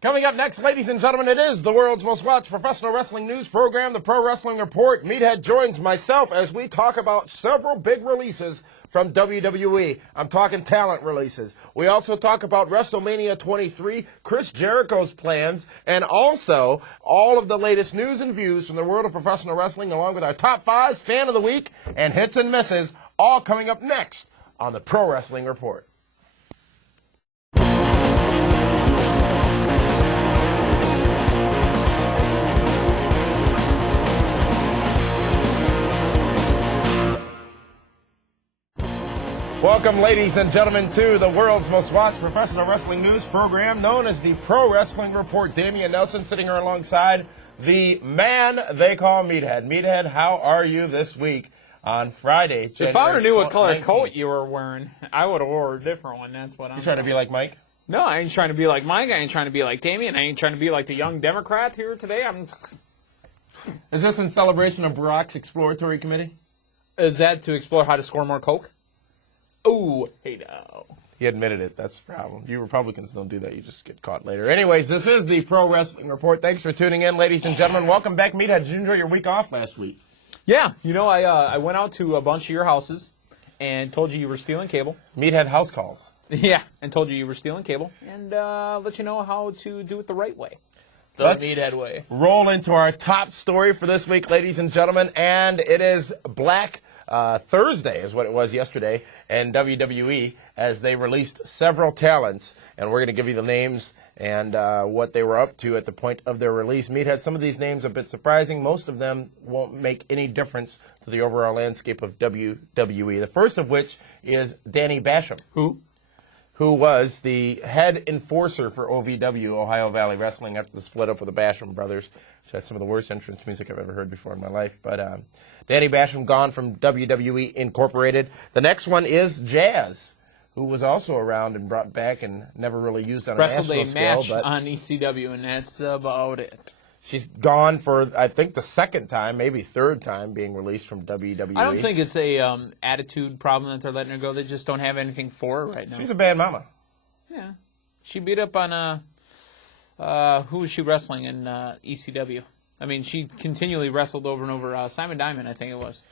Coming up next, ladies and gentlemen, it is the world's most watched professional wrestling news program, the Pro Wrestling Report. Meathead joins myself as we talk about several big releases from WWE. I'm talking talent releases. We also talk about Wrestlemania 23, Chris Jericho's plans, and also all of the latest news and views from the world of professional wrestling, along with our top 5, fan of the week, and hits and misses, all coming up next on the Pro Wrestling Report. Welcome, ladies and gentlemen, to the world's most watched professional wrestling news program known as the Pro Wrestling Report. Damian Nelson sitting here alongside the man they call Meathead. Meathead, how are you this week on Friday, January If I knew what color 19th? coat you were wearing, I would have wore a different one. That's what I'm You trying to be like Mike? No, I ain't trying to be like Mike. I ain't trying to be like Damian. I ain't trying to be like the young Democrat here today. Is this in celebration of Barack's exploratory committee? Is that to explore how to score more coke? Ooh, hey now. He admitted it. That's the problem. You Republicans don't do that. You just get caught later. Anyways, this is the Pro Wrestling Report. Thanks for tuning in, ladies and gentlemen. Welcome back, Meathead. Did you enjoy your week off last week? Yeah, you know, I went out to a bunch of your houses and told you were stealing cable. Meathead house calls. Yeah, and told you were stealing cable and let you know how to do it the right way. The Let's Meathead way. Roll into our top story for this week, ladies and gentlemen, and it is Black Thursday is what it was yesterday, and WWE, as they released several talents, and we're going to give you the names and what they were up to at the point of their release. Meathead, some of these names are a bit surprising. Most of them won't make any difference to the overall landscape of WWE. The first of which is Danny Basham, who was the head enforcer for OVW, Ohio Valley Wrestling, after the split up with the Basham brothers. Which had some of the worst entrance music I've ever heard before in my life. But Danny Basham gone from WWE Incorporated. The next one is Jazz, who was also around and brought back and never really used on a national scale. Wrestled a match on ECW, and that's about it. She's gone for, I think, the second time, maybe third time, being released from WWE. I don't think it's a attitude problem that they're letting her go. They just don't have anything for her right now. She's a bad mama. Yeah. She beat up on, who was she wrestling in ECW? I mean, she continually wrestled over and over. Simon Diamond, I think it was.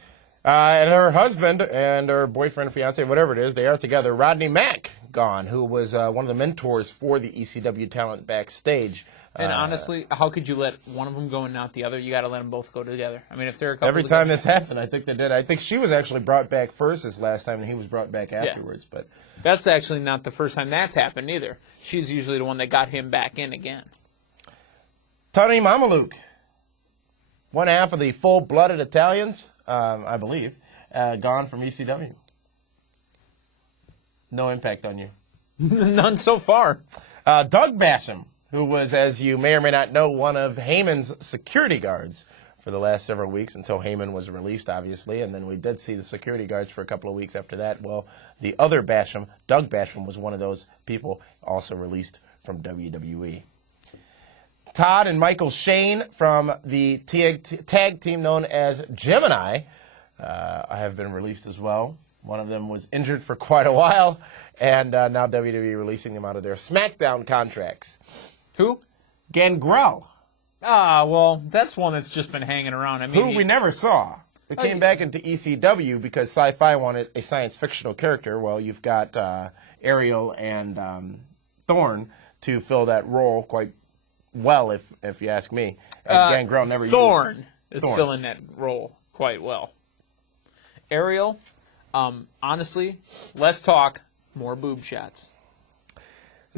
And her husband and her boyfriend, fiance, whatever it is, they are together. Rodney Mack gone, who was one of the mentors for the ECW talent backstage. And honestly, how could you let one of them go and not the other? You got to let them both go together. I mean, if they're a couple every time that's happened, I think they did. I think she was actually brought back first this last time, and he was brought back afterwards. Yeah. But that's actually not the first time that's happened either. She's usually the one that got him back in again. Tony Mamaluke, one half of the full-blooded Italians, I believe, gone from ECW. No impact on you. None so far. Doug Basham, who was, as you may or may not know, one of Heyman's security guards for the last several weeks until Heyman was released, obviously, and then we did see the security guards for a couple of weeks after that. Well, the other Basham, Doug Basham, was one of those people also released from WWE. Todd and Michael Shane from the tag team known as Gemini have been released as well. One of them was injured for quite a while, and now WWE releasing them out of their SmackDown contracts. Who? Gangrel. Ah, well, that's one that's just been hanging around. I mean, who we never saw. It came back into ECW because Sci-Fi wanted a science-fictional character. Well, you've got Ariel and Thorne to fill that role quite well, if you ask me. Gangrel never Thorne is filling that role quite well. Ariel, honestly, less talk, more boob shots.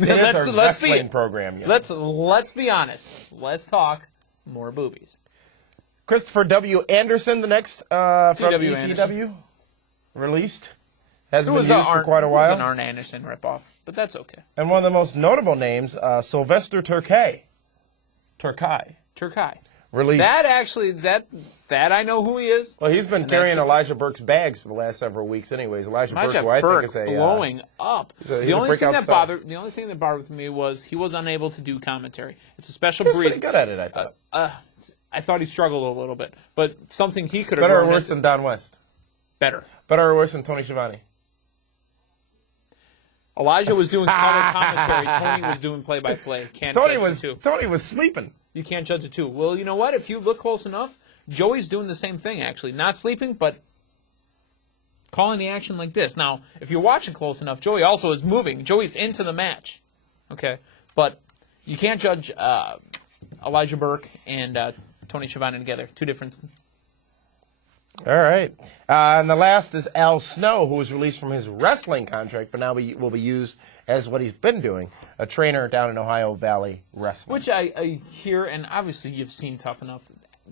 Let's program. You know? Let's be honest. Less talk, more boobies. Christopher W. Anderson, the next from ECW, Anderson. Released. Hasn't been used for quite a while. It was an Arn Anderson ripoff, but that's okay. And one of the most notable names, Sylvester Turkay. Released. That I know who he is. Well, he's been carrying Elijah Burke's bags for the last several weeks anyways. Elijah Burke, who I think is a blowing up. The only thing that bothered me was he was unable to do commentary. It's a special breed. He was pretty good at it, I thought. I thought he struggled a little bit, but something he could have better or worse than Don West. Better or worse than Tony Schiavone. Elijah was doing color commentary. Tony was doing play-by-play. Tony was sleeping. You can't judge the two. Well, you know what? If you look close enough, Joey's doing the same thing, actually. Not sleeping, but calling the action like this. Now, if you're watching close enough, Joey also is moving. Joey's into the match. Okay? But you can't judge Elijah Burke and Tony Schiavone together. Two different. All right. And the last is Al Snow, who was released from his wrestling contract, but now will be used as what he's been doing, a trainer down in Ohio Valley Wrestling. Which I hear, and obviously you've seen Tough Enough.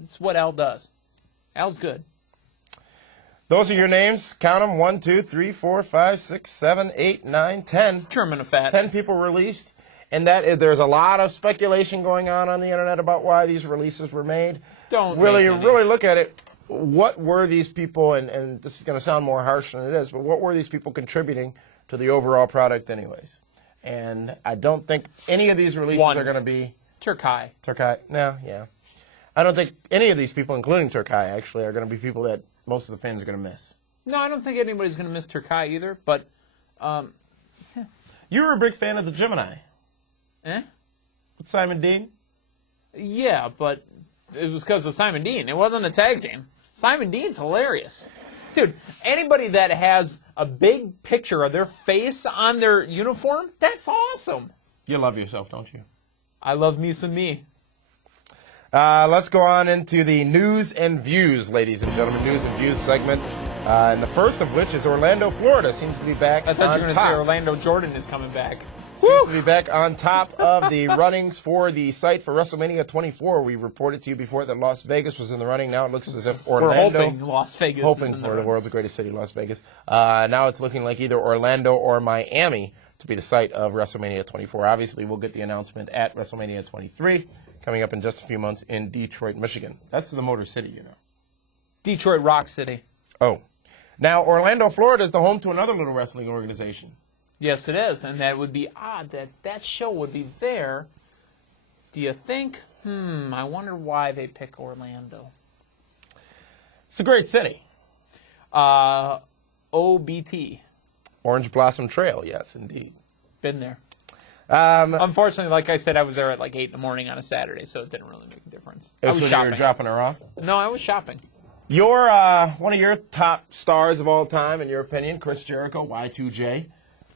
It's what Al does. Al's good. Those are your names. Count them. 1, 2, 3, 4, 5, 6, 7, 8, 9, 10. German of fat. 10 people released. And there's a lot of speculation going on the internet about why these releases were made. Don't really look at it. What were these people, and this is going to sound more harsh than it is, but what were these people contributing to the overall product anyways? And I don't think any of these releases are going to be... Turkai. No, yeah. I don't think any of these people, including Turkai, actually, are going to be people that most of the fans are going to miss. No, I don't think anybody's going to miss Turkai either, but... You were a big fan of the Gemini. Eh? With Simon Dean? Yeah, but it was because of Simon Dean. It wasn't a tag team. Simon Dean's hilarious. Dude, anybody that has a big picture of their face on their uniform, that's awesome. You love yourself, don't you? I love me some me. Let's go on into the news and views, ladies and gentlemen. News and views segment. And the first of which is Orlando, Florida. Seems to be back on top. I thought you were going to say Orlando Jordan is coming back. Seems to be back on top of the runnings for the site for WrestleMania 24. We reported to you before that Las Vegas was in the running. Now it looks as if Orlando... We're hoping Las Vegas hoping is in for the world's greatest city, Las Vegas. Now it's looking like either Orlando or Miami to be the site of WrestleMania 24. Obviously, we'll get the announcement at WrestleMania 23 coming up in just a few months in Detroit, Michigan. That's the Motor City, you know. Detroit Rock City. Oh. Now, Orlando, Florida is the home to another little wrestling organization. Yes, it is, and that would be odd that show would be there. Do you think? I wonder why they pick Orlando. It's a great city. OBT. Orange Blossom Trail, yes, indeed. Been there. Unfortunately, like I said, I was there at like 8 in the morning on a Saturday, so it didn't really make a difference. I was shopping. You were dropping her off? No, I was shopping. You're one of your top stars of all time, in your opinion, Chris Jericho, Y2J.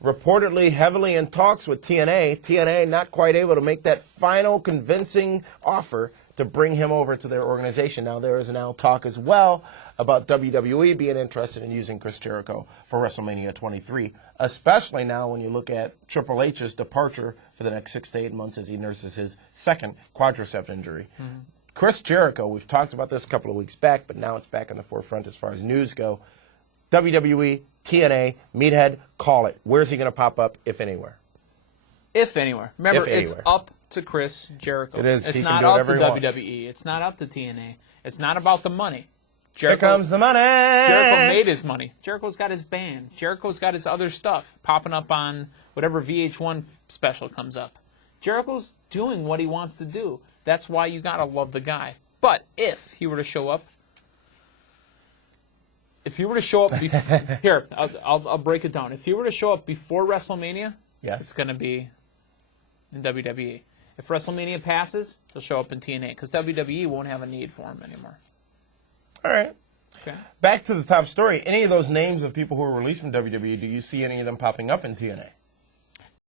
Reportedly heavily in talks with TNA. TNA not quite able to make that final convincing offer to bring him over to their organization. Now, there is now talk as well about WWE being interested in using Chris Jericho for WrestleMania 23, especially now when you look at Triple H's departure for the next 6 to 8 months as he nurses his second quadricep injury. Mm-hmm. Chris Jericho, we've talked about this a couple of weeks back, but now it's back in the forefront as far as news go. WWE, TNA, Meathead, call it. Where's he going to pop up, if anywhere? If anywhere. Remember, it's up to Chris Jericho. It is. It's not up to WWE. It's not up to TNA. It's not about the money. Jericho, here comes the money. Jericho made his money. Jericho's got his band. Jericho's got his other stuff popping up on whatever VH1 special comes up. Jericho's doing what he wants to do. That's why you got to love the guy. But if he were to show up, here, I'll break it down. If he were to show up before WrestleMania, yes, it's going to be in WWE. If WrestleMania passes, he'll show up in TNA because WWE won't have a need for him anymore. All right. Okay. Back to the top story. Any of those names of people who were released from WWE, do you see any of them popping up in TNA?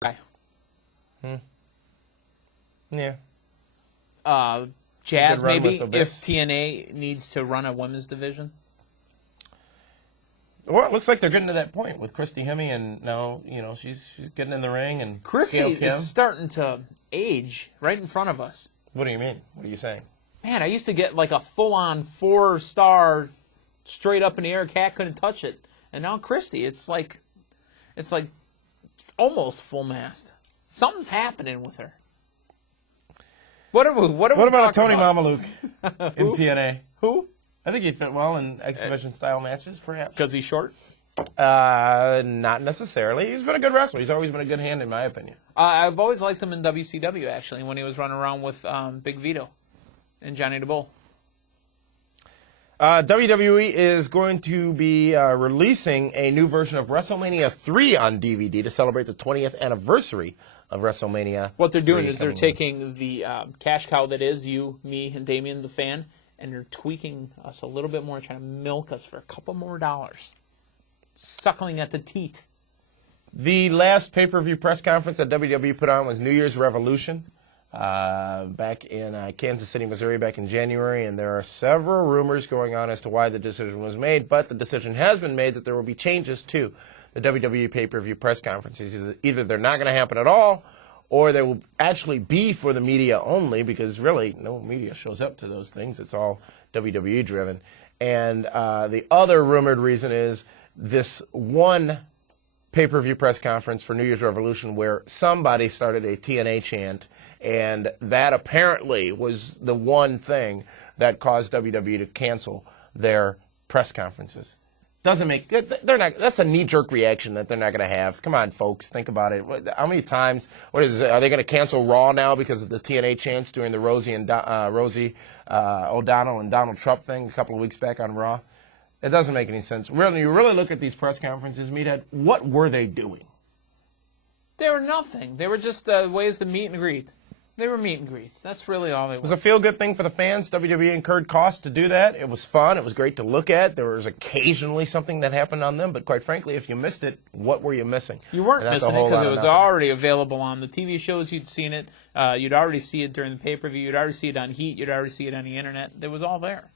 Okay. Yeah. Jazz, maybe, if TNA needs to run a women's division. Well, it looks like they're getting to that point with Christie Hemme, and now, she's getting in the ring. And Christie is starting to age right in front of us. What do you mean? What are you saying? Man, I used to get like a full-on 4-star, straight up in the air, cat couldn't touch it. And now Christie, it's like almost full mast. Something's happening with her. What about Tony Mamaluke in TNA? Who? I think he'd fit well in exhibition-style matches, perhaps. Because he's short? Not necessarily. He's been a good wrestler. He's always been a good hand, in my opinion. I've always liked him in WCW, actually, when he was running around with Big Vito and Johnny the Bull. WWE is going to be releasing a new version of WrestleMania 3 on DVD to celebrate the 20th anniversary of WrestleMania. What they're doing is they're taking the cash cow that is you, me, and Damien the fan, and they're tweaking us a little bit more, trying to milk us for a couple more dollars. Suckling at the teat. The last pay-per-view press conference that WWE put on was New Year's Revolution back in Kansas City, Missouri, back in January, and there are several rumors going on as to why the decision was made, but the decision has been made that there will be changes to the WWE pay-per-view press conferences. Either they're not going to happen at all, or they will actually be for the media only, because really no media shows up to those things. It's all WWE-driven. And the other rumored reason is this one pay-per-view press conference for New Year's Revolution where somebody started a TNA chant, and that apparently was the one thing that caused WWE to cancel their press conferences. Doesn't make they're not. That's a knee-jerk reaction that they're not going to have. Come on, folks, think about it. How many times? What is it? Are they going to cancel Raw now because of the TNA chants during the Rosie O'Donnell and Donald Trump thing a couple of weeks back on Raw? It doesn't make any sense. When you really look at these press conferences, Meathead, what were they doing? They were nothing. They were just ways to meet and greet. They were meet and greets. That's really all they were. It was a feel-good thing for the fans. WWE incurred costs to do that. It was fun. It was great to look at. There was occasionally something that happened on them, but quite frankly, if you missed it, what were you missing? You weren't missing it because it was already available on the TV shows. You'd seen it. You'd already see it during the pay-per-view. You'd already see it on Heat. You'd already see it on the Internet. It was all there.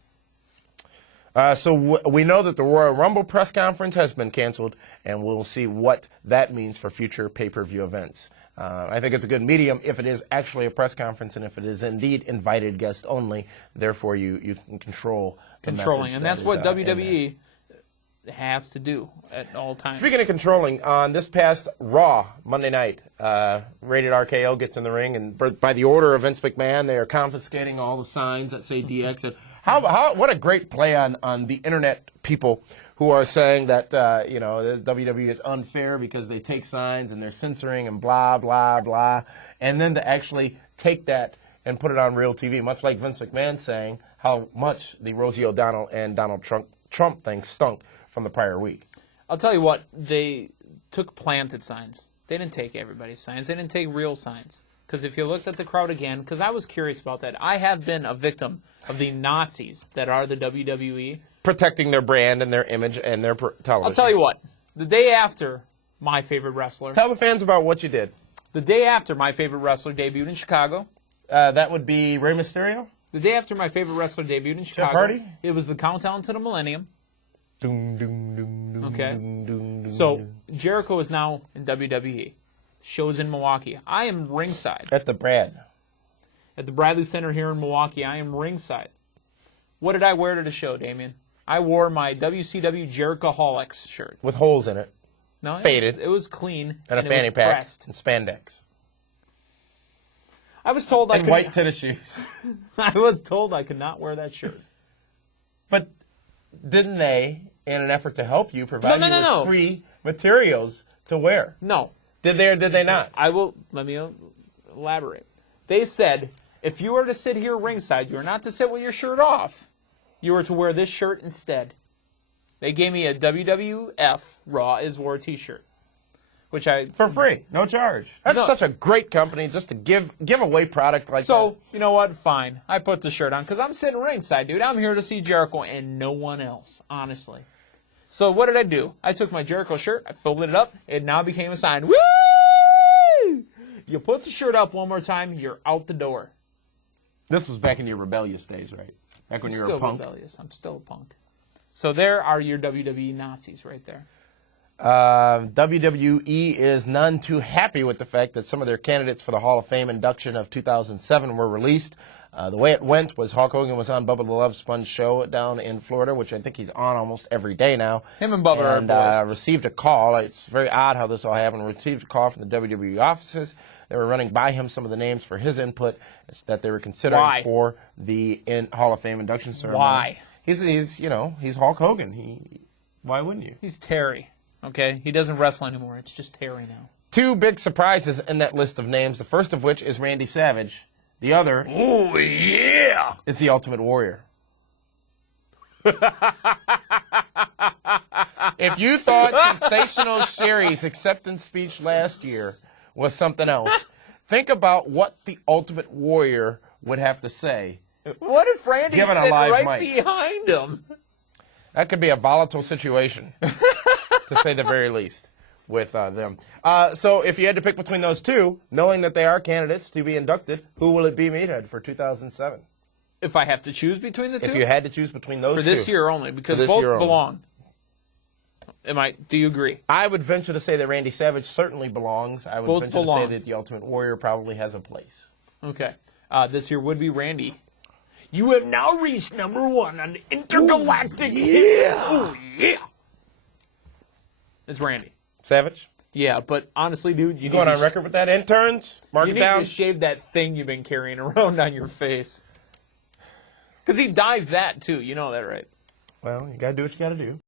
So we know that the Royal Rumble press conference has been canceled, and we'll see what that means for future pay-per-view events. I think it's a good medium if it is actually a press conference and if it is indeed invited guest only. Therefore, you can control the message. And that's what WWE has to do at all times. Speaking of controlling, on this past Raw Monday night, Rated RKO gets in the ring, and by the order of Vince McMahon, they are confiscating all the signs that say DX. And what a great play on the internet people who are saying that the WWE is unfair because they take signs and they're censoring and blah blah blah, and then to actually take that and put it on real TV, much like Vince McMahon saying how much the Rosie O'Donnell and Donald Trump thing stunk from the prior week. I'll tell you what, they took planted signs. They didn't take everybody's signs. They didn't take real signs. Because if you looked at the crowd again, because I was curious about that, I have been a victim of the Nazis that are the WWE. Protecting their brand and their image and their television. I'll tell you what, the day after my favorite wrestler. Tell the fans about what you did. The day after my favorite wrestler debuted in Chicago. That would be Rey Mysterio? The day after my favorite wrestler debuted in Chicago. Jeff Hardy? It was the countdown to the millennium. Doom, doom, doom, doom, okay. Doom, doom, doom, so Jericho is now in WWE. Show's in Milwaukee. I am ringside. At the Bradley Center here in Milwaukee. I am ringside. What did I wear to the show, Damien? I wore my WCW Jerichoholics shirt. With holes in it. No, faded. It was clean. And a fanny pack. Pressed. And spandex. I was told I could. White tennis shoes. I was told I could not wear that shirt. But didn't they, in an effort to help you, provide you with free materials to wear? No. Did they or did they not? Let me elaborate. They said, if you were to sit here ringside, you are not to sit with your shirt off. You were to wear this shirt instead. They gave me a WWF Raw is War t-shirt. For free, no charge. That's such a great company just to give away product like that. So, you know what? Fine. I put the shirt on because I'm sitting ringside, dude. I'm here to see Jericho and no one else, honestly. So what did I do? I took my Jericho shirt, I folded it up, it now became a sign. Woo! You put the shirt up one more time, you're out the door. This was back in your rebellious days, right? Back when you were a punk. I'm still a punk. So there are your WWE Nazis right there. WWE is none too happy with the fact that some of their candidates for the Hall of Fame induction of 2007 were released. The way it went was Hulk Hogan was on Bubba the Love Sponge show down in Florida, which I think he's on almost every day now. Him and Bubba are boys. Received a call. It's very odd how this all happened. Received a call from the WWE offices. They were running by him some of the names for his input that they were considering for the Hall of Fame induction ceremony. Why? He's Hulk Hogan. Why wouldn't you? He's Terry. Okay? He doesn't wrestle anymore. It's just Terry now. Two big surprises in that list of names. The first of which is Randy Savage. The other is the Ultimate Warrior. If you thought Sensational Sherry's acceptance speech last year was something else, think about what the Ultimate Warrior would have to say. What if Randy's Given a sitting live right mic. behind him? That could be a volatile situation, to say the very least, with them. So if you had to pick between those two, knowing that they are candidates to be inducted, who will it be, Meathead, for 2007? If I have to choose between the two? If you had to choose between those For two. this year only, because this both year only. belong. Do you agree? I would venture to say that Randy Savage certainly belongs. I would Both venture belong. to say that the Ultimate Warrior probably has a place. Okay. This year would be Randy. You have now reached number 1 on the intergalactic hits. Oh, yeah. It's Randy. Savage? Yeah, but honestly, dude, You going on record with that, interns? Mark You it need down. to shave that thing you've been carrying around on your face. Because he dived that, too. You know that, right? Well, you got to do what you got to do.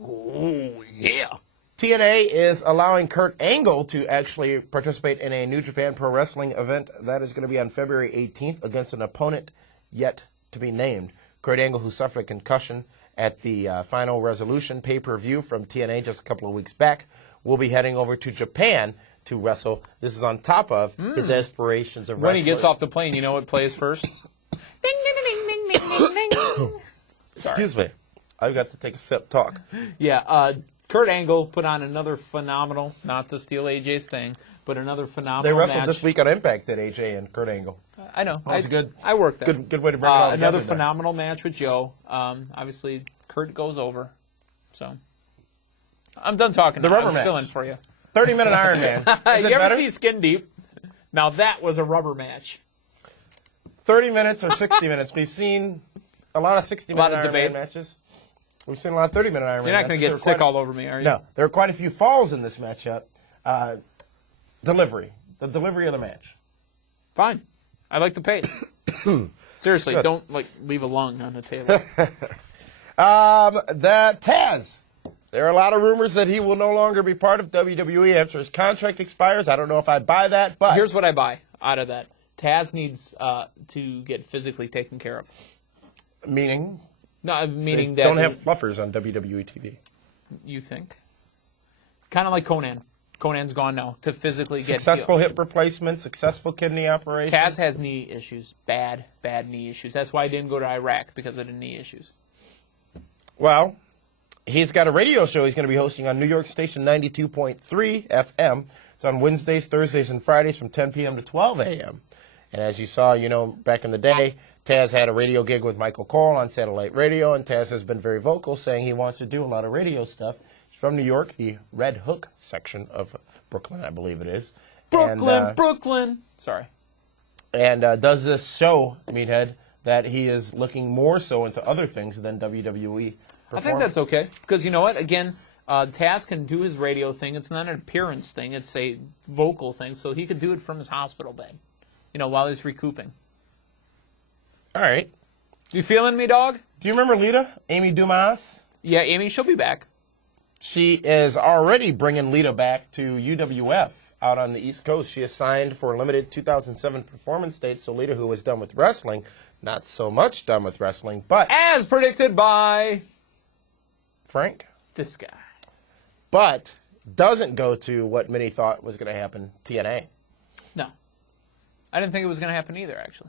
Oh, yeah. TNA is allowing Kurt Angle to actually participate in a New Japan Pro Wrestling event. That is going to be on February 18th against an opponent yet to be named. Kurt Angle, who suffered a concussion at the Final Resolution pay-per-view from TNA just a couple of weeks back, will be heading over to Japan to wrestle. This is on top of his aspirations of When wrestling. he gets off the plane, you know what plays first? Ding, ding, ding, ding, ding, ding, ding. Excuse me. I've got to take a sip. Talk. Yeah, Kurt Angle put on another phenomenal, not to steal AJ's thing, but another phenomenal They wrestled match. this week on Impact, did AJ and Kurt Angle. I know. That was good. I worked there. Good way to bring it all Another together. phenomenal match with Joe. Obviously, Kurt goes over. So, I'm done talking. The now. rubber I was match. filling for you. 30-minute Iron Man. Is it You ever better? see Skin Deep? Now that was a rubber match. 30 minutes or 60 minutes. We've seen a lot of 60-minute lot of Iron debate. Man matches. We've seen a lot of 30-minute Iron Man You're not going to matches. get There were sick all over me, are you? No. There are quite a few falls in this matchup. Delivery. The delivery of the match. Fine. I like the pace. Seriously, Good. don't leave a lung on the table. The Taz. There are a lot of rumors that he will no longer be part of WWE after his contract expires. I don't know if I buy that, but Here's what I buy out of that. Taz needs to get physically taken care of. meaning No, meaning they that don't have fluffers on WWE TV. you think. Kind of like Conan. Conan's gone now to physically get Successful healed. hip replacement, successful kidney operation. Taz has knee issues. Bad knee issues. That's why he didn't go to Iraq, because of the knee issues. Well, he's got a radio show he's going to be hosting on New York Station 92.3 FM. It's on Wednesdays, Thursdays, and Fridays from 10 p.m. to 12 a.m. And as you saw, back in the day, Taz had a radio gig with Michael Cole on satellite radio, and Taz has been very vocal, saying he wants to do a lot of radio stuff. He's from New York, the Red Hook section of Brooklyn, I believe it is. Brooklyn. Sorry. And does this show, Meathead, that he is looking more so into other things than WWE. I think that's okay, because you know what? Again, Taz can do his radio thing. It's not an appearance thing. It's a vocal thing, so he could do it from his hospital bed, while he's recouping. All right. You feeling me, dog? Do you remember Lita, Amy Dumas? Yeah, Amy, she'll be back. She is already bringing Lita back to UWF out on the East Coast. She is signed for a limited 2007 performance date, so Lita, who was done with wrestling, not so much done with wrestling, but... As predicted by... Frank? This guy. But doesn't go to what many thought was going to happen, TNA. No. I didn't think it was going to happen either, actually.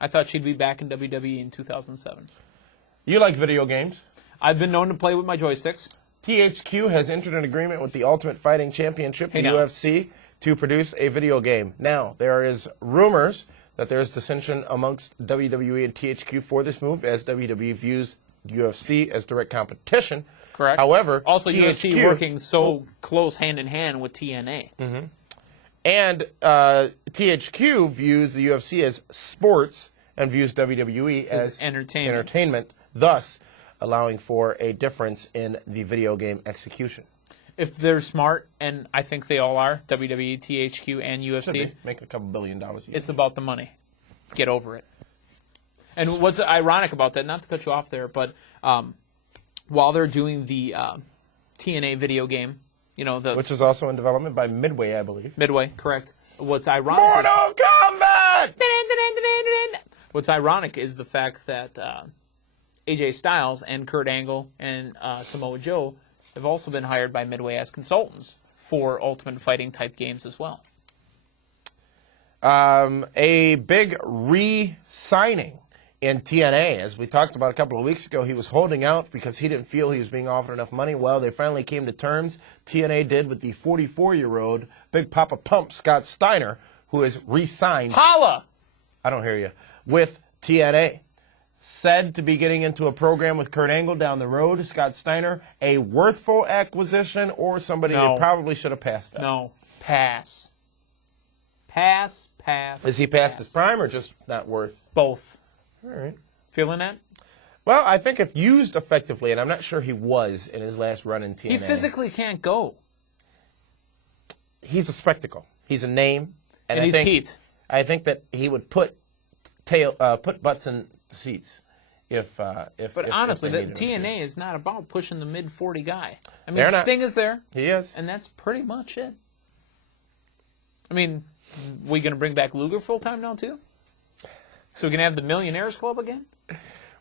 I thought she'd be back in WWE in 2007. You like video games. I've been known to play with my joysticks. THQ has entered an agreement with the Ultimate Fighting Championship, the Hey, now. UFC, to produce a video game. Now, there is rumors that there is dissension amongst WWE and THQ for this move, as WWE views UFC as direct competition. Correct. However, Also, THQ, UFC working so close hand in hand with TNA. Mm-hmm. And THQ views the UFC as sports and views WWE as entertainment, thus allowing for a difference in the video game execution. If they're smart, and I think they all are, WWE, THQ, and Should UFC, be. Make a couple $1 billion a year. it's about the money. Get over it. And what's ironic about that, not to cut you off there, but while they're doing the TNA video game, which is also in development by Midway, I believe. Midway, correct. What's ironic? Mortal Kombat! What's ironic is the fact that AJ Styles and Kurt Angle and Samoa Joe have also been hired by Midway as consultants for Ultimate Fighting type games as well. A big re-signing in TNA. As we talked about a couple of weeks ago, he was holding out because he didn't feel he was being offered enough money. Well, they finally came to terms. TNA did with the 44-year-old Big Papa Pump Scott Steiner, who is re-signed. Holla! I don't hear you. With TNA. Said to be getting into a program with Kurt Angle down the road. Scott Steiner, a worthful acquisition or somebody No. that probably should have passed up? No. Pass. Pass. Is he past his prime or just not worth? Both. All right. Feeling that? Well, I think if used effectively, and I'm not sure he was in his last run in TNA. He physically can't go. He's a spectacle. He's a name. And I he's think, heat. I think that he would put butts in the seats if But honestly, they the needed him to. TNA is not about pushing the mid-40 guy. I mean, They're not. Sting is there, He is. and that's pretty much it. I mean, we going to bring back Luger full-time now, too? So we can have the Millionaires Club again?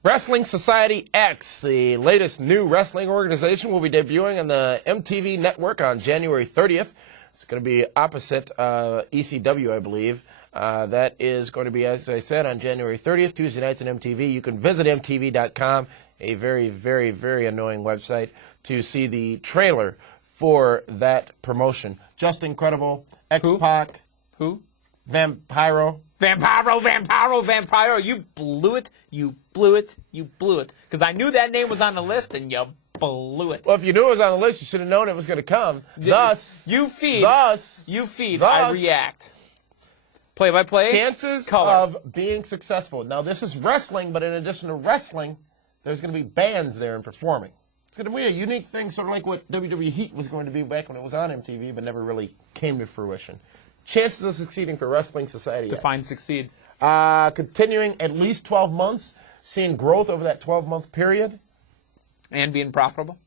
Wrestling Society X, the latest new wrestling organization, will be debuting on the MTV network on January 30th. It's going to be opposite ECW, I believe. That is going to be, as I said, on January 30th, Tuesday nights on MTV. You can visit MTV.com, a very, very, very annoying website, to see the trailer for that promotion. Just incredible. X-Pac. Who? Vampiro. Vampiro. You blew it. Because I knew that name was on the list, and you blew it. Well, if you knew it was on the list, you should have known it was going to come. You feed, I react. Play-by-play. Chances color. of being successful. Now, this is wrestling, but in addition to wrestling, there's going to be bands there and performing. It's going to be a unique thing, sort of like what WWE Heat was going to be back when it was on MTV, but never really came to fruition. Chances of succeeding for Wrestling Society. Define succeed. Continuing at least 12 months, seeing growth over that 12-month period. And being profitable?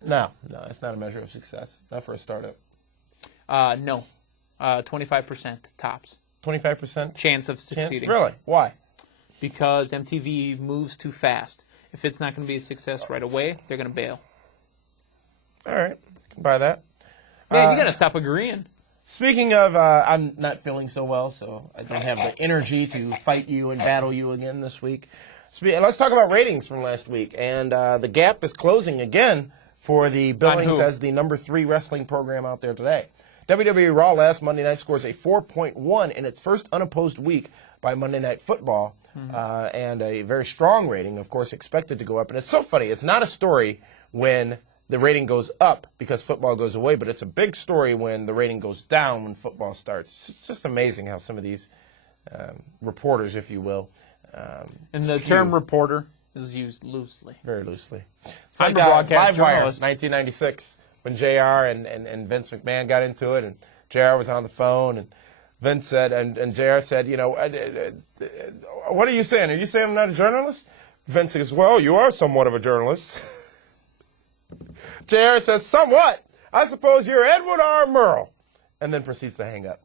No, it's not a measure of success. Not for a startup. No. 25% tops. 25% Chance of succeeding. Really? Why? Because MTV moves too fast. If it's not going to be a success right away, they're going to bail. All right. I can buy that. Man, you got to stop agreeing. Speaking of, I'm not feeling so well, so I don't have the energy to fight you and battle you again this week. Let's talk about ratings from last week. And the gap is closing again for the billings as the number 3 wrestling program out there today. WWE Raw last Monday night scores a 4.1 in its first unopposed week by Monday Night Football, and a very strong rating, of course, expected to go up. And it's so funny. It's not a story when the rating goes up because football goes away, but it's a big story when the rating goes down when football starts. It's just amazing how some of these reporters, if you will, and the term reporter is used loosely. Very loosely. It's I'm like a broadcast Livewire, journalist. 1996, when JR and Vince McMahon got into it, and JR was on the phone, and Vince said, and JR said, you know, what are you saying? Are you saying I'm not a journalist? Vince says, well, you are somewhat of a journalist. JR says, somewhat. I suppose you're Edward R. Murrow. And then proceeds to hang up.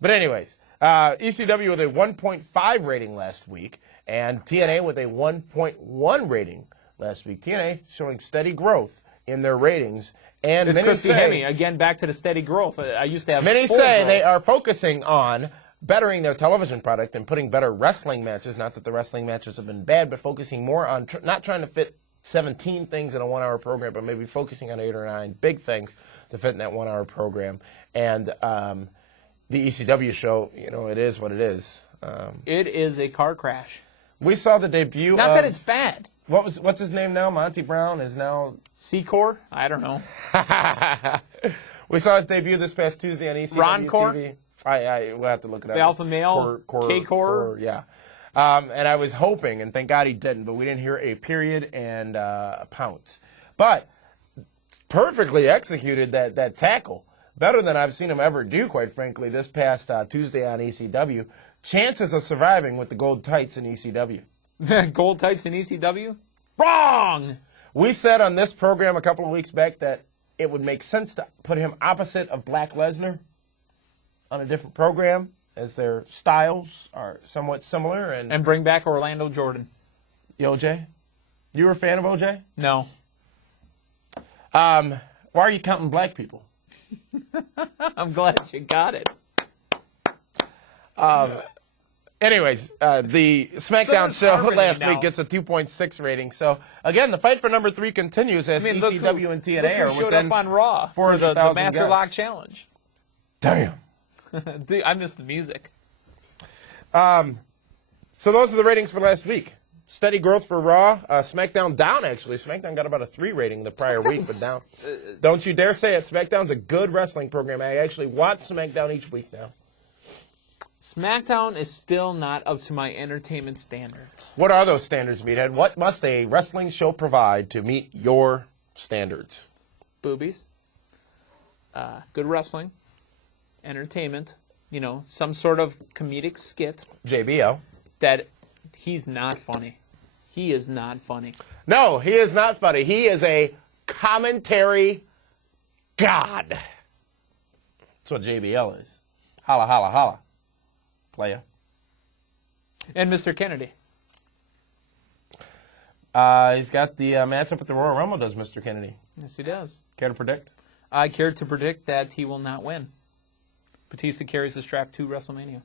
But anyways, ECW with a 1.5 rating last week, and TNA with a 1.1 rating last week. TNA showing steady growth in their ratings. And It's many Christie say, Hemme, again, back to the steady growth. I used to have many full say growth. they are focusing on bettering their television product and putting better wrestling matches. Not that the wrestling matches have been bad, but focusing more on not trying to fit 17 things in a 1-hour program, but maybe focusing on 8 or 9 big things to fit in that 1-hour program. And the ECW show, you know, it is what it is. It is a car crash. We saw the debut Not of, that it's bad. what's his name now? Monty Brown is now... C-Core? I don't know. We saw his debut this past Tuesday on ECW Ron Core? TV. We'll have to look it up. The Alpha Male? K-Core? Yeah. And I was hoping, and thank God he didn't, but we didn't hear a period and a pounce. But perfectly executed that tackle. Better than I've seen him ever do, quite frankly, this past Tuesday on ECW. Chances of surviving with the gold tights in ECW. Gold tights in ECW? Wrong! We said on this program a couple of weeks back that it would make sense to put him opposite of Black Lesnar on a different program, as their styles are somewhat similar. And bring back Orlando Jordan. OJ? You were a fan of OJ? No. Why are you counting black people? I'm glad you got it. Anyways, the SmackDown show last week gets a 2.6 rating. So, again, the fight for number 3 continues as ECW and TNA are showed up on Raw for the Master Lock Challenge. Damn. Dude, I missed the music. So those are the ratings for last week. Steady growth for Raw. SmackDown down, actually. SmackDown got about a 3 rating the prior week, but down. Don't you dare say it. SmackDown's a good wrestling program. I actually watch SmackDown each week now. SmackDown is still not up to my entertainment standards. What are those standards, Meathead? What must a wrestling show provide to meet your standards? Boobies. Good wrestling. Entertainment. Some sort of comedic skit. JBL. That he's not funny. He is not funny. No, he is not funny. He is a commentary god. That's what JBL is. Holla, holla, holla. Playa. And Mr. Kennedy. He's got the matchup at the Royal Rumble, does Mr. Kennedy? Yes, he does. Care to predict? I care to predict that he will not win. Batista carries the strap to WrestleMania.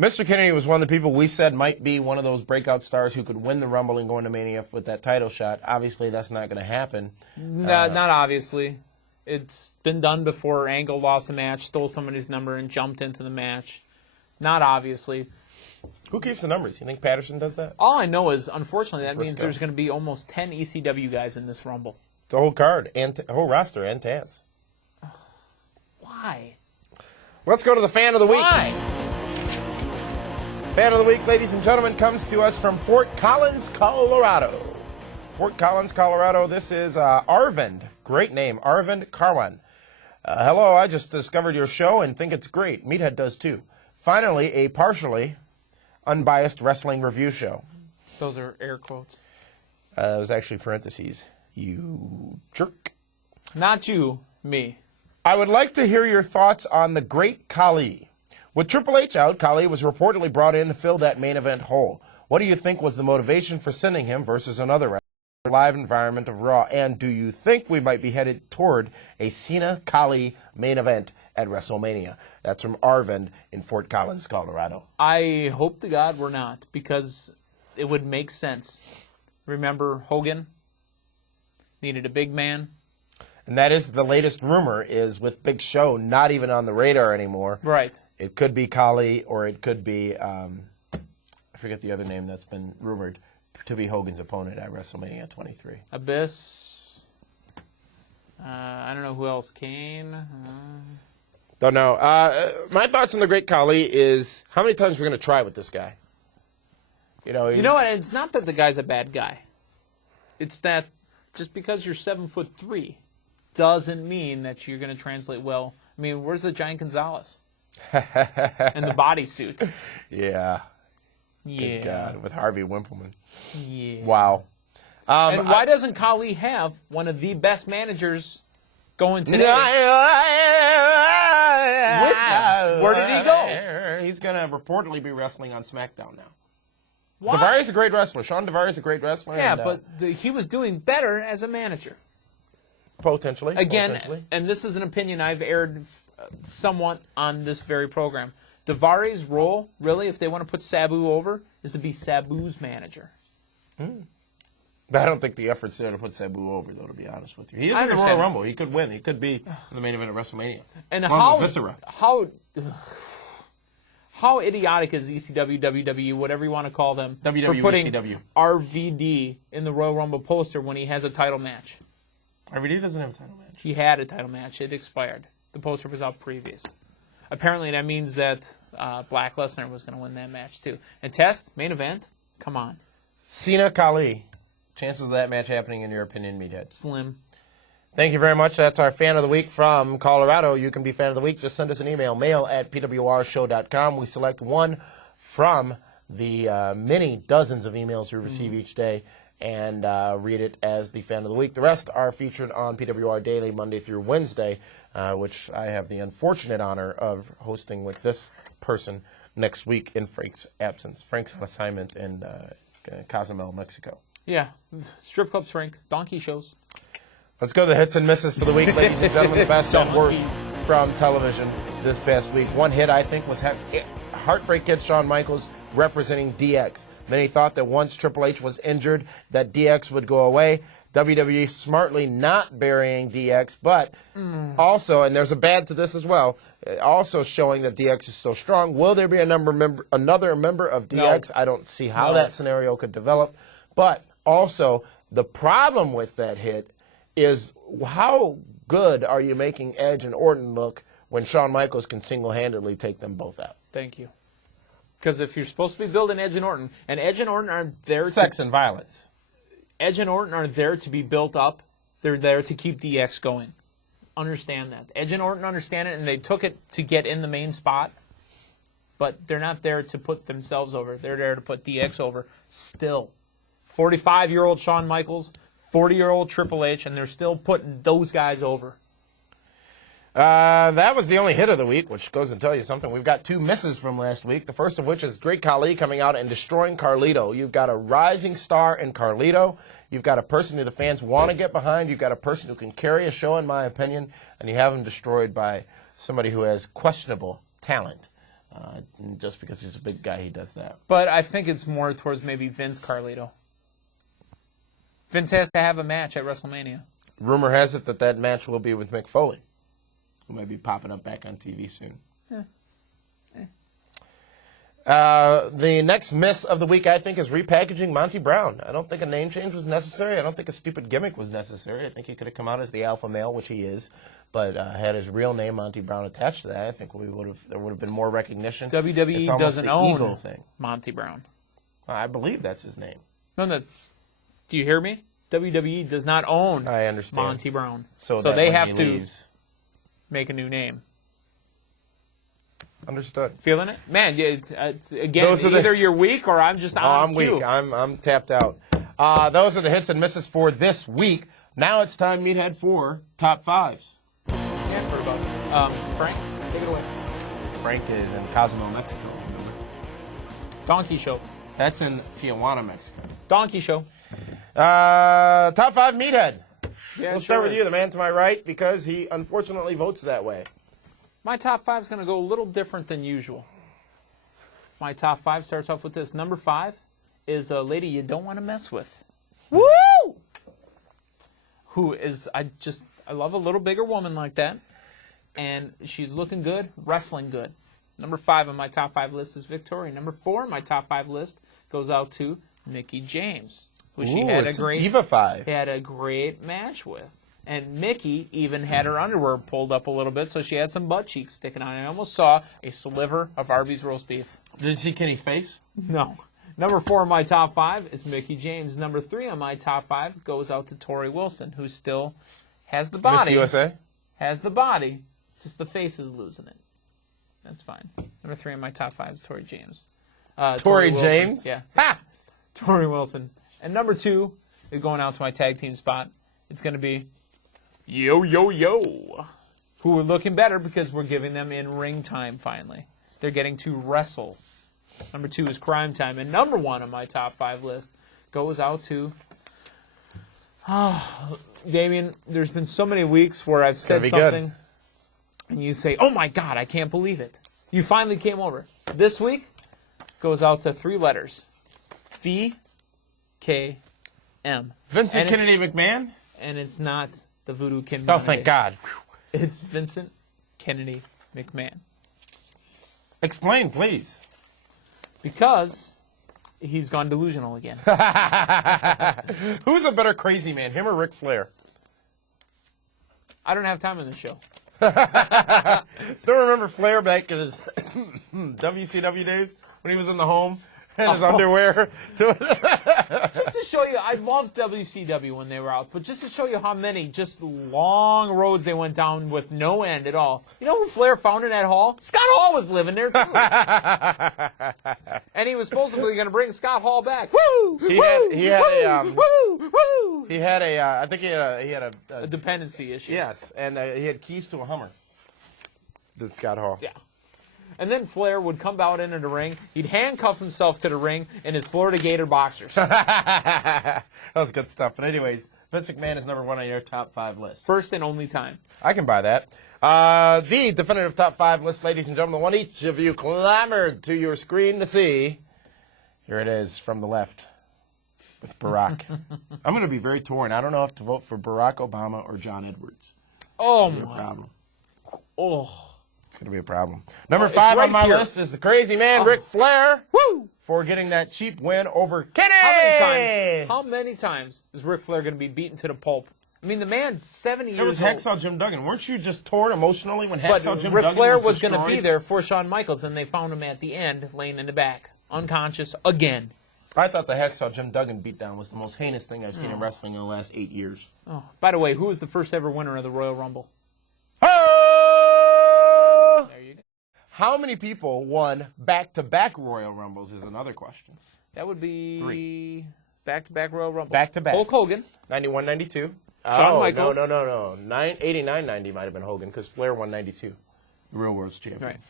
Mr. Kennedy was one of the people we said might be one of those breakout stars who could win the Rumble and go into Mania with that title shot. Obviously, that's not going to happen. Not obviously. It's been done before. Angle lost a match, stole somebody's number, and jumped into the match. Not obviously. Who keeps the numbers? You think Patterson does that? All I know is, unfortunately, that means Briscoe. there's going to be almost 10 ECW guys in this Rumble. The whole card, and the whole roster, and Taz. Why? Let's go to the Fan of the Week. Why? Fan of the Week, ladies and gentlemen, comes to us from Fort Collins, Colorado. Fort Collins, Colorado. This is Arvind. Great name, Arvind Karwan. Hello, I just discovered your show and think it's great. Meathead does too. Finally, a partially unbiased wrestling review show. Those are air quotes. It was actually parentheses. You jerk. Not you, me. I would like to hear your thoughts on the Great Khali. With Triple H out, Khali was reportedly brought in to fill that main event hole. What do you think was the motivation for sending him versus another live environment of Raw? And do you think we might be headed toward a Cena-Khali main event at WrestleMania? That's from Arvind in Fort Collins, Colorado. I hope to God we're not, because it would make sense. Remember Hogan needed a big man? And that is the latest rumor, is with Big Show not even on the radar anymore. Right. It could be Khali, or it could be, I forget the other name that's been rumored to be Hogan's opponent at WrestleMania 23. Abyss. I don't know who else. Kane. Don't know. My thoughts on the Great Khali is how many times we're going to try with this guy. You know what? It's not that the guy's a bad guy. It's that just because you're 7'3" doesn't mean that you're going to translate well. I mean, where's the Giant Gonzalez? And the bodysuit. Yeah. Yeah. Good God, with Harvey Wimpleman. Yeah. Wow. And why doesn't Khali have one of the best managers going today? With him? Where did he go? He's going to reportedly be wrestling on SmackDown now. Why? Daivari is a great wrestler. Sean Daivari is a great wrestler. Yeah, and, but he was doing better as a manager. Potentially. Again, potentially. and this is an opinion I've aired somewhat on this very program. Daivari's role, really, if they want to put Sabu over, is to be Sabu's manager. But I don't think the effort's there to put Sabu over, though, to be honest with you. He is in the Royal Rumble. He could win. He could be in the main event of WrestleMania. And Viscera. how idiotic is ECW, WWE, whatever you want to call them, WWE, for putting ECW. RVD in the Royal Rumble poster when he has a title match? RVD doesn't have a title match. He had a title match. It expired. The poster was out previous. Apparently that means that Black Lesnar was going to win that match too. And Test, main event, come on. Cena Khali. Chances of that match happening, in your opinion, Meathead? Slim. Thank you very much. That's our Fan of the Week from Colorado. You can be Fan of the Week. Just send us an email, mail@pwrshow.com. We select one from the many dozens of emails we receive each day and read it as the Fan of the Week. The rest are featured on PWR Daily, Monday through Wednesday, which I have the unfortunate honor of hosting with this person next week in Frank's absence. Frank's on assignment in Cozumel, Mexico. Yeah, strip clubs, Frank. Donkey shows. Let's go to the hits and misses for the week, ladies and gentlemen. The best and worst from television this past week. One hit, I think, was Heartbreak Kid Shawn Michaels representing DX. Many thought that once Triple H was injured, that DX would go away. WWE smartly not burying DX, but also, and there's a bad to this as well, also showing that DX is still strong. Will there be another member of DX? No. I don't see how that scenario could develop. But also, the problem with that hit is how good are you making Edge and Orton look when Shawn Michaels can single-handedly take them both out? Thank you. Because if you're supposed to be building Edge and Orton aren't there Sex and violence. Edge and Orton are there to be built up. They're there to keep DX going. Understand that. Edge and Orton understand it, and they took it to get in the main spot. But they're not there to put themselves over. They're there to put DX over still. 45-year-old Shawn Michaels, 40-year-old Triple H, and they're still putting those guys over. That was the only hit of the week, which goes to tell you something. We've got two misses from last week, the first of which is Great Khali coming out and destroying Carlito. You've got a rising star in Carlito. You've got a person who the fans want to get behind. You've got a person who can carry a show, in my opinion, and you have him destroyed by somebody who has questionable talent. Just because he's a big guy, he does that. But I think it's more towards maybe Vince Carlito. Vince has to have a match at WrestleMania. Rumor has it that match will be with Mick Foley, who might be popping up back on TV soon. The next miss of the week, I think, is repackaging Monty Brown. I don't think a name change was necessary. I don't think a stupid gimmick was necessary. I think he could have come out as the alpha male, which he is, but had his real name, Monty Brown, attached to that. I think there would have been more recognition. WWE doesn't own Monty Brown. I believe that's his name. No. Do you hear me? WWE does not own Monty Brown. So they have to make a new name. Understood. Feeling it? Man, again, either you're weak or I'm just on cue. I'm weak. I'm tapped out. Those are the hits and misses for this week. Now it's time, Meathead, for top fives. Yeah, for about Frank, take it away. Frank is in Cozumel, Mexico, remember? Donkey Show. That's in Tijuana, Mexico. Donkey Show. Top five, Meathead. Yeah, We'll start with you, the man to my right, because he unfortunately votes that way. My top five is going to go a little different than usual. My top five starts off with this. Number 5 is a lady you don't want to mess with. Woo! Who is, I love a little bigger woman like that. And she's looking good, wrestling good. Number 5 on my top 5 list is Victoria. Number 4 on my top 5 list goes out to Mickie James, who she had a Diva 5. Had a great match with. And Mickie even had her underwear pulled up a little bit, so she had some butt cheeks sticking out. I almost saw a sliver of Arby's roast beef. Did you see Kenny's face? No. Number 4 on my top 5 is Mickie James. Number 3 on my top 5 goes out to Tori Wilson, who still has the body. Miss USA? Has the body, just the face is losing it. That's fine. Number 3 on my top 5 is Tori James. Tori James? Yeah. Ha! Tori Wilson. And number 2 is going out to my tag team spot. It's going to be Yo, who are looking better because we're giving them in-ring time finally. They're getting to wrestle. Number 2 is Crime Time. And number 1 on my top 5 list goes out to... Damien, there's been so many weeks where I've said something, and you say, oh my God, I can't believe it. You finally came over. This week goes out to 3 letters. V-K-M. Vincent Kennedy McMahon? And it's not... the Voodoo Kin. Oh, thank God. It's Vincent Kennedy McMahon. Explain, please. Because he's gone delusional again. Who's a better crazy man, him or Ric Flair? I don't have time in this show. Still remember Flair back in his WCW days when he was in the home and his underwear? Just to show you, I loved WCW when they were out, but just to show you how many just long roads they went down with no end at all. You know who Flair found in that hall? Scott Hall was living there, too. And he was supposedly going to bring Scott Hall back. Woo! He had a dependency issue. Yes, and he had keys to a Hummer. Did Scott Hall. Yeah. and then Flair would come out into the ring. He'd handcuff himself to the ring in his Florida Gator boxers. That was good stuff. But anyways, Vince McMahon is number 1 on your top 5 list. First and only time. I can buy that. The definitive top 5 list, ladies and gentlemen, the one each of you clamored to your screen to see. Here it is from the left with Barack. I'm going to be very torn. I don't know if to vote for Barack Obama or John Edwards. Oh, my problem. Oh. It's going to be a problem. Number 5 on my list is the crazy man, Ric Flair. Woo! For getting that cheap win over Kenny. How many times is Ric Flair going to be beaten to the pulp? I mean, the man's 70 years old. It was Hacksaw Jim Duggan. Weren't you just torn emotionally when Hacksaw Jim Duggan Ric Flair was destroyed? going to be there for Shawn Michaels, and they found him at the end, laying in the back, unconscious again. I thought the Hacksaw Jim Duggan beatdown was the most heinous thing I've seen in wrestling in the last 8 years. Oh, by the way, who was the first ever winner of the Royal Rumble? Oh! There you go. How many people won back-to-back Royal Rumbles is another question. That would be 3. Back-to-back Royal Rumble. Back-to-back. Hulk Hogan. 91, 92. Shawn Michaels. No. 89, 90 might have been Hogan because Flair won 92. The real world's champion. Right.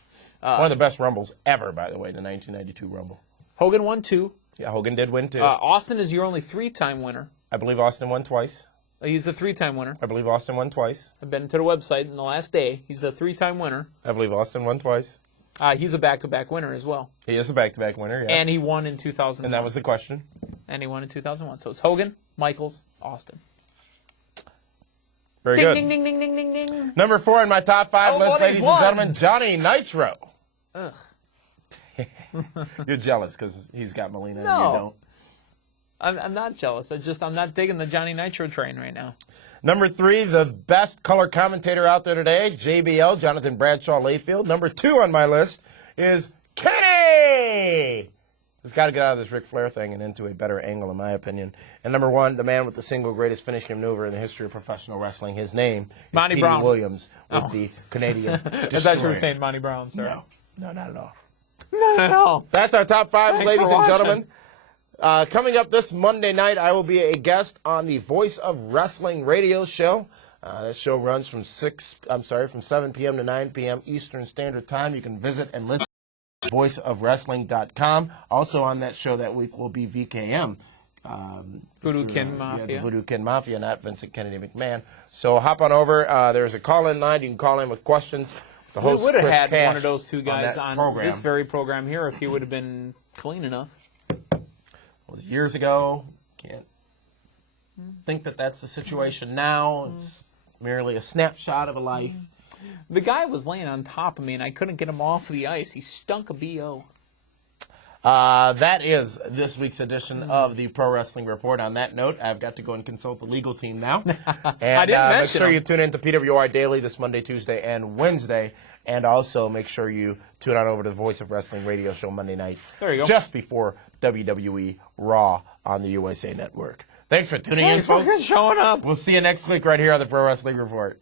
One of the best Rumbles ever, by the way, the 1992 Rumble. Hogan won 2. Yeah, Hogan did win 2. Austin is your only 3-time winner. I believe Austin won twice. He's a 3-time winner. I believe Austin won twice. I've been to the website in the last day. He's a 3-time winner. I believe Austin won twice. He's a back-to-back winner as well. He is a back-to-back winner, yes. And he won in 2001. And that was the question. And he won in 2001. So it's Hogan, Michaels, Austin. Very ding, good. Ding, ding, ding, ding, ding, ding. Number 4 on my top 5 list, ladies and won. gentlemen, Johnny Nitro. Ugh. You're jealous because he's got Melina No. and you don't. I'm not jealous. I'm not digging the Johnny Nitro train right now. Number 3, the best color commentator out there today, JBL, Jonathan Bradshaw Layfield. Number 2 on my list is Kenny. He's got to get out of this Ric Flair thing and into a better angle, in my opinion. And number 1, the man with the single greatest finishing maneuver in the history of professional wrestling. His name is Monty Petey Brown. Williams with the Canadian I thought you were saying Monty Brown, sir. No, not at all. Not at all. That's our top 5, Thanks ladies for and watching. gentlemen. Coming up this Monday night, I will be a guest on the Voice of Wrestling radio show. That show runs from 7 p.m. to 9 p.m. Eastern Standard Time. You can visit and listen at voiceofwrestling.com. Also on that show that week will be VKM. Voodoo Kin Mafia. Yeah, the Voodoo Kin Mafia, not Vincent Kennedy McMahon. So hop on over. There's a call-in line. You can call in with questions. The host, We would have Chris had Cash, one of those two guys on on this very program here if he would have been clean enough. It was years ago. Can't think that that's the situation now. It's merely a snapshot of a life. The guy was laying on top of me, and I couldn't get him off the ice. He stunk a B.O. That is this week's edition of the Pro Wrestling Report. On that note, I've got to go and consult the legal team now. And I didn't mention make sure them. you tune in to PWI Daily this Monday, Tuesday, and Wednesday. And also make sure you tune on over to the Voice of Wrestling radio show Monday night. There you go. Just before WWE Raw on the USA Network. Thanks for tuning in, Thanks for folks. showing up. We'll see you next week right here on the Pro Wrestling Report.